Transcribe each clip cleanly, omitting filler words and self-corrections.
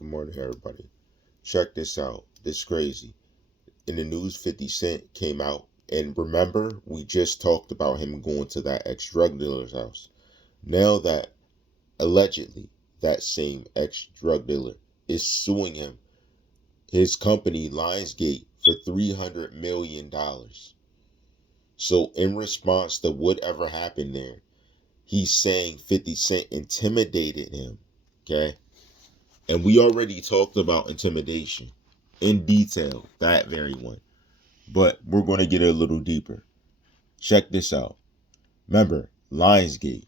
Good morning, everybody. Check this out. This is crazy. In the news, 50 Cent came out. And remember, we just talked about him going to that ex-drug dealer's house. Now that, allegedly, that same ex-drug dealer is suing him, his company, Lionsgate, for $300 million. So in response to whatever happened there, he's saying 50 Cent intimidated him. Okay? And we already talked about intimidation in detail, that very one. But we're going to get a little deeper. Check this out. Remember, Lionsgate,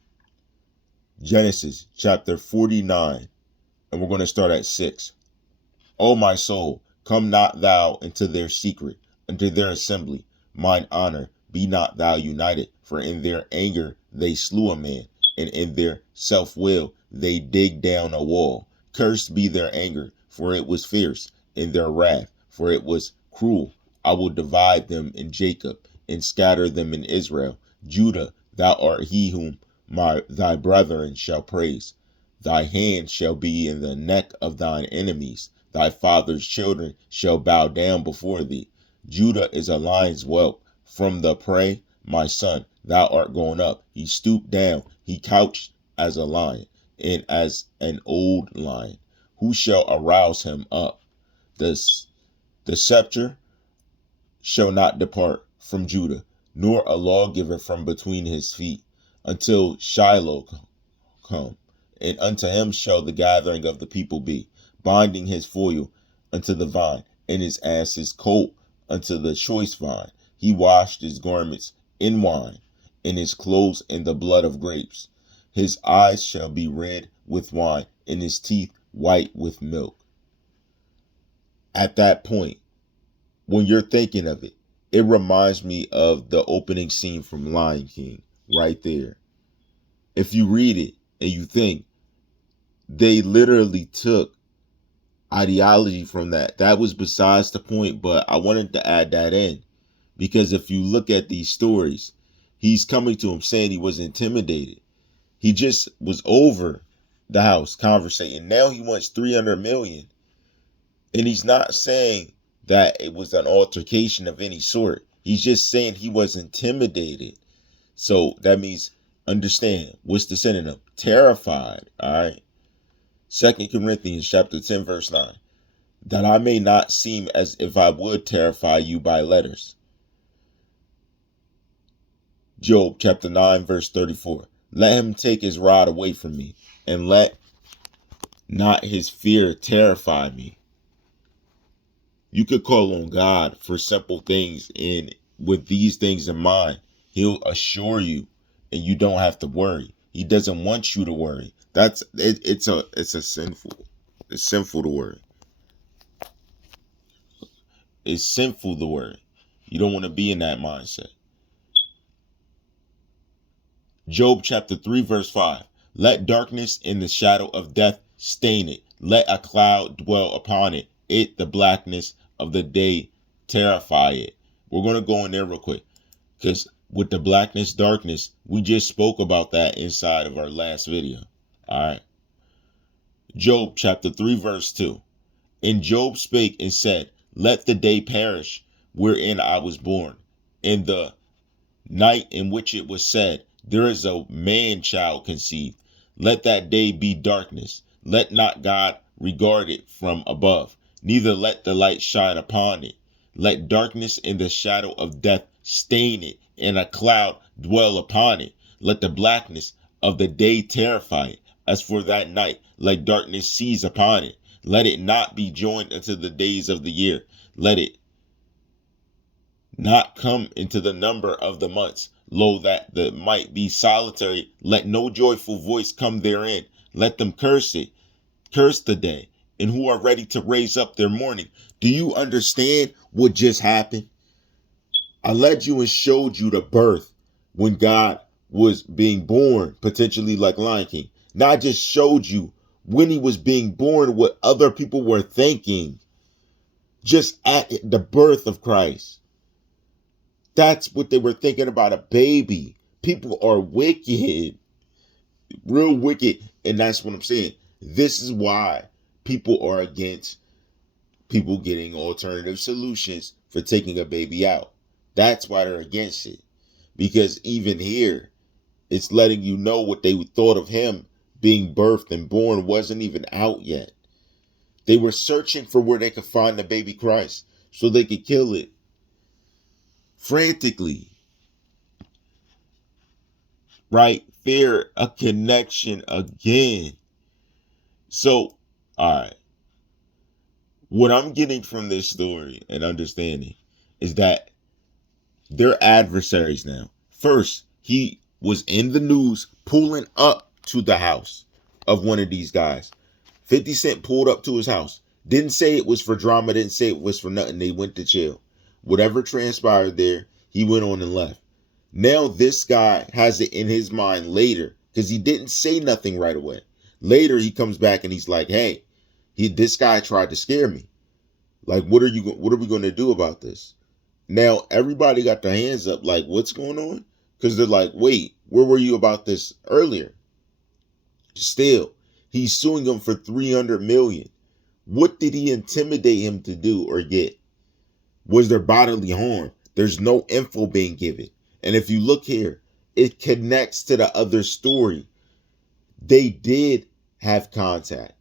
Genesis chapter 49, and we're going to start at 6. O my soul, come not thou into their secret, into their assembly, mine honor, be not thou united. For in their anger they slew a man, and in their self-will they dig down a wall. Cursed be their anger, for it was fierce, in their wrath, for it was cruel. I will divide them in Jacob, and scatter them in Israel. Judah, thou art he whom thy brethren shall praise. Thy hand shall be in the neck of thine enemies. Thy father's children shall bow down before thee. Judah is a lion's whelp. From the prey, my son, thou art gone up. He stooped down. He couched as a lion, and as an old lion. Who shall arouse him up? The scepter shall not depart from Judah, nor a lawgiver from between his feet, until Shiloh come. And unto him shall the gathering of the people be, binding his foal unto the vine, and his ass's colt unto the choice vine. He washed his garments in wine, and his clothes in the blood of grapes. His eyes shall be red with wine, and his teeth white with milk. At that point, when you're thinking of it, it reminds me of the opening scene from Lion King right there. If you read it and you think, they literally took ideology from that. That was besides the point, but I wanted to add that in because if you look at these stories, he's coming to him saying he was intimidated. He just was over the house conversating. Now he wants 300 million. And he's not saying that it was an altercation of any sort. He's just saying he was intimidated. So that means, understand, what's the synonym? Terrified, all right? 2 Corinthians chapter 10, verse 9. That I may not seem as if I would terrify you by letters. Job chapter 9, verse 34. Let him take his rod away from me, and let not his fear terrify me. You could call on God for simple things, and with these things in mind, he'll assure you, and you don't have to worry. He doesn't want you to worry. That's it. It's sinful to worry. It's sinful to worry. You don't want to be in that mindset. Job chapter 3, verse 5. Let darkness and the shadow of death stain it. Let a cloud dwell upon it. It, the blackness of the day, terrify it. We're going to go in there real quick. Because with the blackness, darkness, we just spoke about that inside of our last video. All right. Job chapter 3, verse 2. And Job spake and said, let the day perish wherein I was born, and the night in which it was said, there is a man child conceived. Let that day be darkness. Let not God regard it from above, neither let the light shine upon it. Let darkness and the shadow of death stain it, and a cloud dwell upon it. Let the blackness of the day terrify it. As for that night, let darkness seize upon it. Let it not be joined unto the days of the year. Let it not come into the number of the months. Lo, that the might be solitary. Let no joyful voice come therein. Let them curse it. Curse the day, and who are ready to raise up their mourning. Do you understand what just happened? I led you and showed you the birth when God was being born, potentially like Lion King. Now I just showed you when he was being born, what other people were thinking just at the birth of Christ. That's what they were thinking about a baby. People are wicked, real wicked. And that's what I'm saying. This is why people are against people getting alternative solutions for taking a baby out. That's why they're against it. Because even here, it's letting you know what they thought of him being birthed and born wasn't even out yet. They were searching for where they could find the baby Christ so they could kill it frantically. Right? Fear, a connection again. So, all right. What I'm getting from this story and understanding is that they're adversaries now. First, he was in the news pulling up to the house of one of these guys. 50 Cent pulled up to his house. Didn't say it was for drama, didn't say it was for nothing. They went to chill. Whatever transpired there, he went on and left. Now this guy has it in his mind later because he didn't say nothing right away. Later he comes back and he's like, "Hey, this guy tried to scare me. Like, what are we going to do about this?" Now everybody got their hands up like, "What's going on?" Because they're like, "Wait, where were you about this earlier?" Still, he's suing him for 300 million. What did he intimidate him to do or get? Was there bodily harm? There's no info being given. And if you look here, it connects to the other story. They did have contact.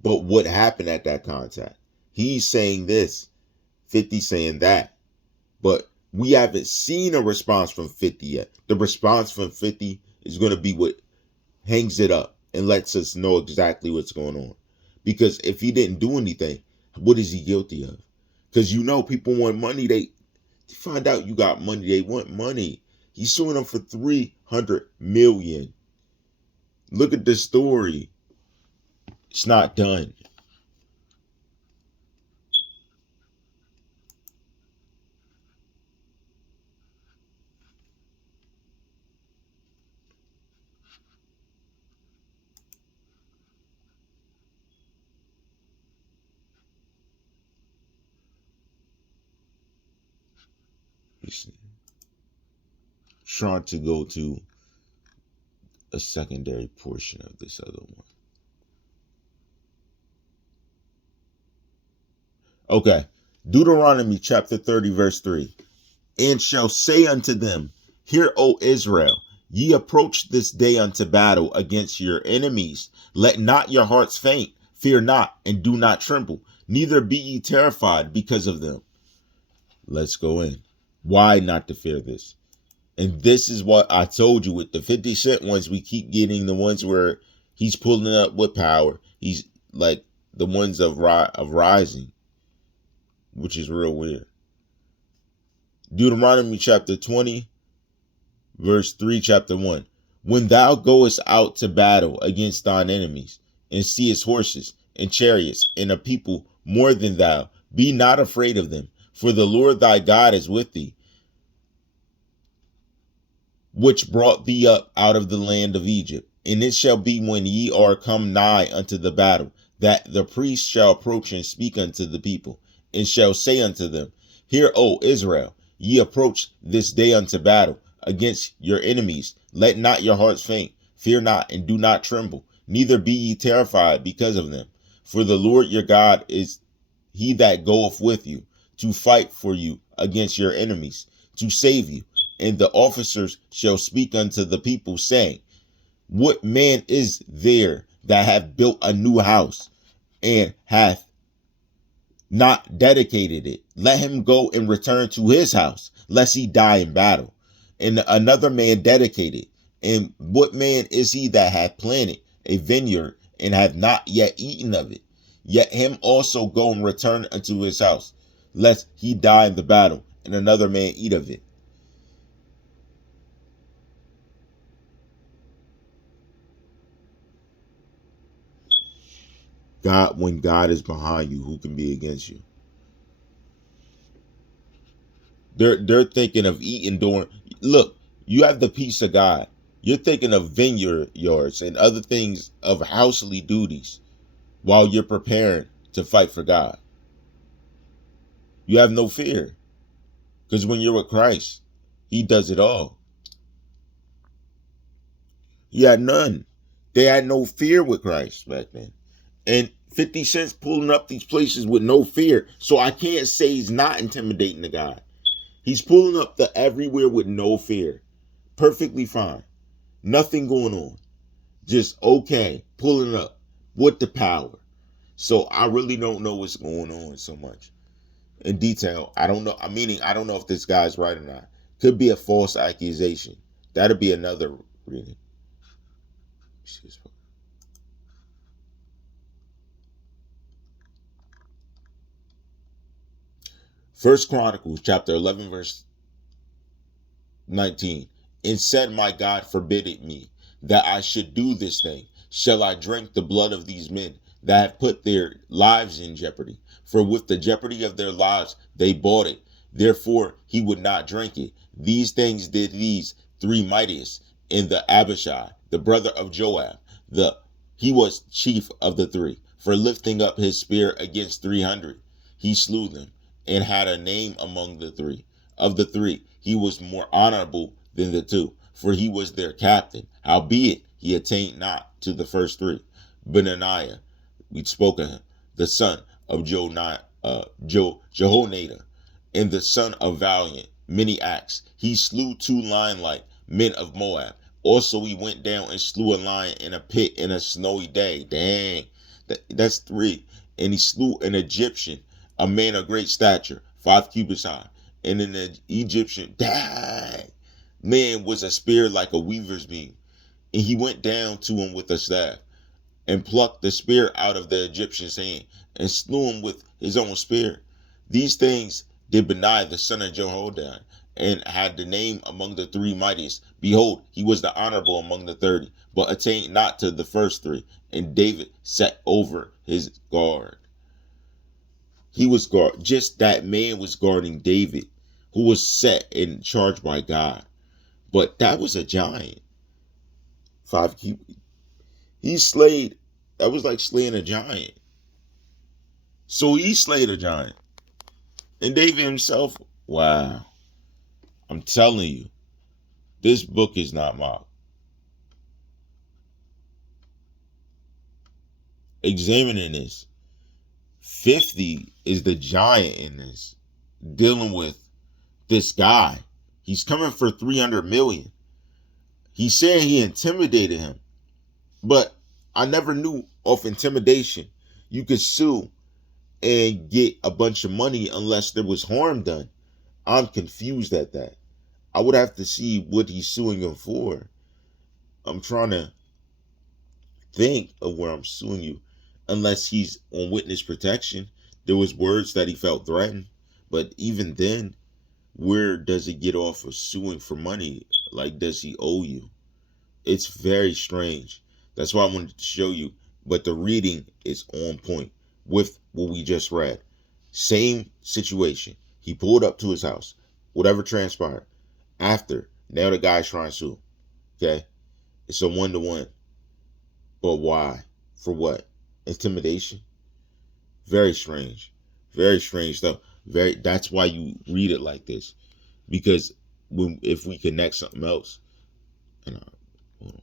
But what happened at that contact? He's saying this, 50 saying that. But we haven't seen a response from 50 yet. The response from 50 is going to be what hangs it up and lets us know exactly what's going on. Because if he didn't do anything, what is he guilty of? Because people want money. They find out you got money. They want money. He's suing them for 300 million. Look at this story. It's not done. He's trying to go to a secondary portion of this other one. Okay. Deuteronomy chapter 30, verse 3. And shall say unto them, Hear, O Israel, ye approach this day unto battle against your enemies. Let not your hearts faint, fear not, and do not tremble, neither be ye terrified because of them. Let's go in. Why not to fear this? And this is what I told you with the 50 Cent ones. We keep getting the ones where he's pulling up with power. He's like the ones of rising, which is real weird. Deuteronomy chapter 20, verse 3, chapter 1. When thou goest out to battle against thine enemies, and seest horses, and chariots, and a people more than thou, be not afraid of them, for the Lord thy God is with thee, which brought thee up out of the land of Egypt. And it shall be when ye are come nigh unto the battle, that the priest shall approach and speak unto the people, and shall say unto them, Hear, O Israel, ye approach this day unto battle against your enemies. Let not your hearts faint, fear not, and do not tremble, neither be ye terrified because of them. For the Lord your God is he that goeth with you, to fight for you against your enemies, to save you. And the officers shall speak unto the people, saying, What man is there that hath built a new house, and hath not dedicated it? Let him go and return to his house, lest he die in battle. And another man dedicated. And what man is he that hath planted a vineyard, and hath not yet eaten of it? Yet him also go and return unto his house, lest he die in the battle, and another man eat of it. God, when God is behind you, who can be against you? They're thinking of eating during. Look, you have the peace of God. You're thinking of vineyard yards and other things of housely duties while you're preparing to fight for God. You have no fear because when you're with Christ, He does it all. He had none. They had no fear with Christ back then. And 50 Cent's pulling up these places with no fear. So I can't say he's not intimidating the guy. He's pulling up the everywhere with no fear. Perfectly fine. Nothing going on. Just okay. Pulling up with the power. So I really don't know what's going on so much. In detail, I don't know. I don't know if this guy's right or not. Could be a false accusation. That'd be another reading. First Chronicles chapter 11 verse 19. And said, my God forbid it me that I should do this thing. Shall I drink the blood of these men that have put their lives in jeopardy? For with the jeopardy of their lives they bought it. Therefore he would not drink it. These things did these three mightiest, in the Abishai, the brother of Joab, he was chief of the three. For lifting up his spear against 300, he slew them, and had a name among the three. Of the three, he was more honorable than the two, for he was their captain. Howbeit, he attained not to the first three. Benaniah, we spoke of him, the son of Jehonada, and the son of Valiant, many acts. He slew 2 lion-like men of Moab. Also, he went down and slew a lion in a pit in a snowy day. Dang, that's 3. And he slew an Egyptian, a man of great stature, 5 cubits high. And an Egyptian, dang, man was a spear like a weaver's beam. And he went down to him with a staff, and plucked the spear out of the Egyptian's hand, and slew him with his own spear. These things did Benaiah the son of Jehoiada, and had the name among the 3 mightiest. Behold, he was the honorable among the 30, but attained not to the first 3. And David set over his guard. He was guard. Just that man was guarding David, who was set in charge by God. But that was a giant. 5 cubits. He slayed. That was like slaying a giant. So he slayed a giant. And David himself, wow. I'm telling you, this book is not mocked. Examining this, 50 is the giant in this, dealing with this guy. He's coming for 300 million. He's saying he intimidated him. But I never knew of intimidation. You could sue and get a bunch of money unless there was harm done. I'm confused at that. I would have to see what he's suing him for. I'm trying to think of where I'm suing you. Unless he's on witness protection. There was words that he felt threatened. But even then, where does it get off of suing for money? Like, does he owe you? It's very strange. That's why I wanted to show you. But the reading is on point with what we just read. Same situation. He pulled up to his house. Whatever transpired. After, now the guy's trying to sue. Okay? It's a 1-to-1. But why? For what? Intimidation? Very strange. Very strange stuff. That's why you read it like this. Because if we connect something else, and hold on.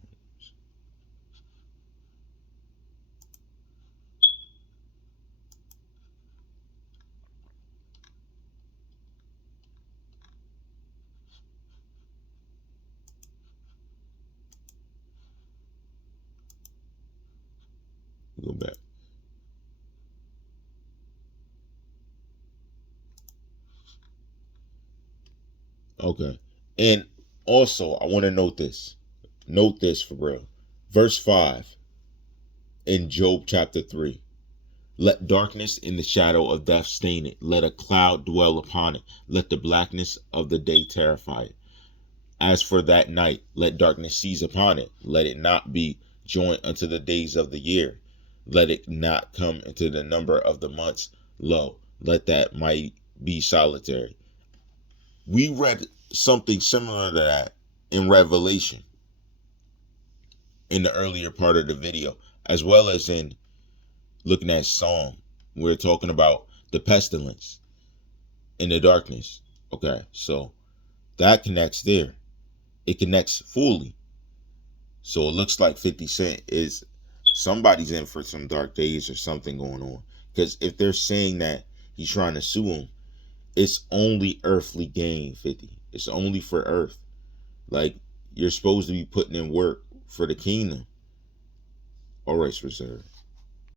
Go back. Okay. And also, I want to note this. Note this for real. Verse 5 in Job chapter 3. Let darkness in the shadow of death stain it. Let a cloud dwell upon it. Let the blackness of the day terrify it. As for that night, let darkness seize upon it. Let it not be joined unto the days of the year. Let it not come into the number of the months. Lo, let that might be solitary. We read something similar to that in Revelation in the earlier part of the video, as well as in looking at Psalm. We're talking about the pestilence in the darkness. Okay, so that connects there. It connects fully. So it looks like 50 Cent is Somebody's in for some dark days or something going on. Because if they're saying that he's trying to sue him, it's only earthly gain, 50. It's only for earth. Like, you're supposed to be putting in work for the kingdom. All rights reserved.